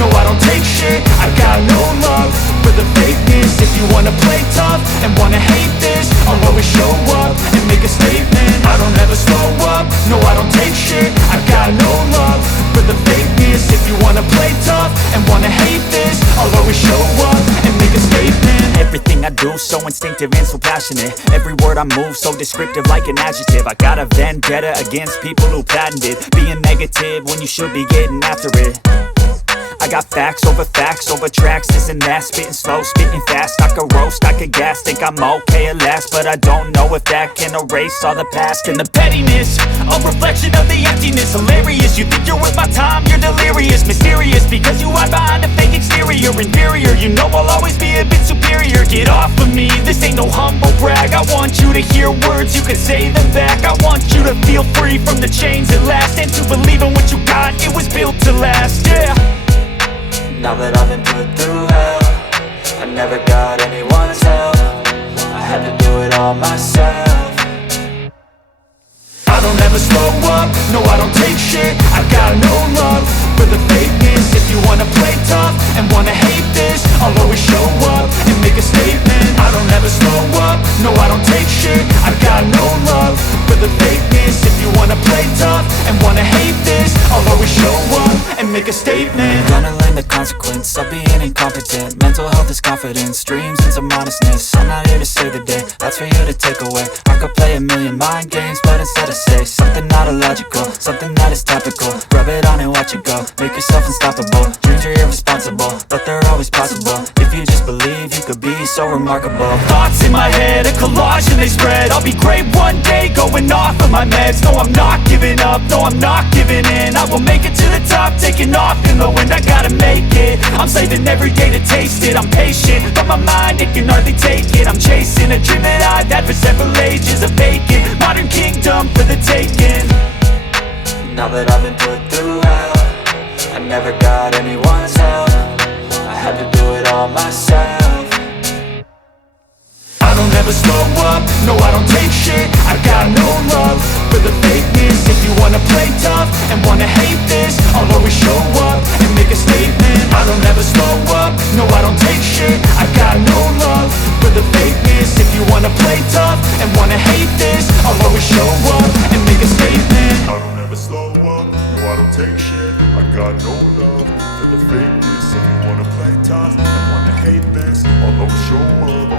no I don't take shit. I got no love for the fakeness. If you wanna play tough and wanna hate this, I'll always show up and make a statement. I don't ever slow up, no I don't take shit. I got no love for the fakeness. If you wanna play tough and wanna hate this, I'll always show up and make a statement. Everything I do so instinctive and so passionate. Every word I move so descriptive like an adjective. I got a vendetta against people who patented being negative when you should be getting after it. I got facts over tracks, this and that. Spitting slow, spitting fast. I could roast, I could gas. Think I'm okay at last, but I don't know if that can erase all the past. And the pettiness, a reflection of the emptiness. Hilarious, you think you're worth my time, you're delirious. Mysterious, because you hide behind a fake exterior. Inferior, you know I'll always be a bit superior. Get off of me, this ain't no humble brag. I want you to hear words, you can say them back. I want you to feel free from the chains at last, and to believe in what you got, it was built to last, yeah. Now that I've been put through hell, I never got anyone's help. I had to do it all myself. I don't ever slow up, no I don't take shit. I got no love for the fakeness. If you wanna play tough and wanna hate this, I'll always show up and make a statement. I don't ever slow up, no I don't take shit. I got no love for the fakeness. If you wanna play tough and wanna hate this, I'll always show up and make a statement. I'm gonna learn the consequence of being incompetent. Mental health is confidence, dreams and some modestness. I'm not here to save the day, that's for you to take away. I could play a million mind games, but instead I say something not illogical, something that is topical. Rub it on and watch it go, make yourself unstoppable. Dreams are irresponsible, but they're always possible. If you just believe, you could be so remarkable. Thoughts in my head, a collage and they spread. I'll be great one day, going off of my meds. No I'm not giving up, no I'm not giving in. I will make it to the top, taking off in the wind. I gotta make it, I'm saving every day to taste it. I'm patient, but my mind, it can hardly take it. I'm chasing a dream that I've had for several ages. A vacant, modern kingdom for the taking. Now that I've been put through hell, I never got anyone's help. I had to do it all myself. I don't ever slow up, no I don't take shit. I got no love for the fakeness. If you wanna play tough and wanna hate this, I'll always show up and make a statement. I don't ever slow up, no I don't take shit. I got no love for the fakeness. If you wanna play tough and wanna hate this, I'll always show up and make a statement. I don't ever slow up, no I don't take shit. I got no love for the fakeness. If you wanna play tough and wanna hate this, I'll always show up.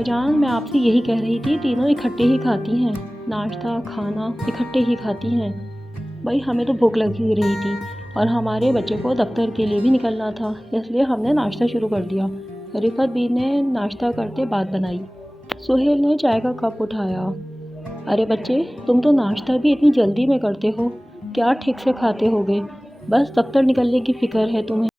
Khajan, मैं आपसे यही कह रही थी, तीनों इकट्ठे ही खाती हैं, नाश्ता खाना इकट्ठे ही खाती हैं। भाई हमें तो भूख लगी रही थी और हमारे बच्चे को दफ्तर के लिए भी निकलना था, इसलिए हमने नाश्ता शुरू कर दिया। रिफ़त भी ने नाश्ता करते बात बनाई। सोहेल ने चाय का कप उठाया। अरे बच्चे, तुम तो नाश्ता भी इतनी जल्दी में करते हो, क्या ठीक से खाते होगे? बस दफ्तर निकलने की फ़िक्र है तुम्हें।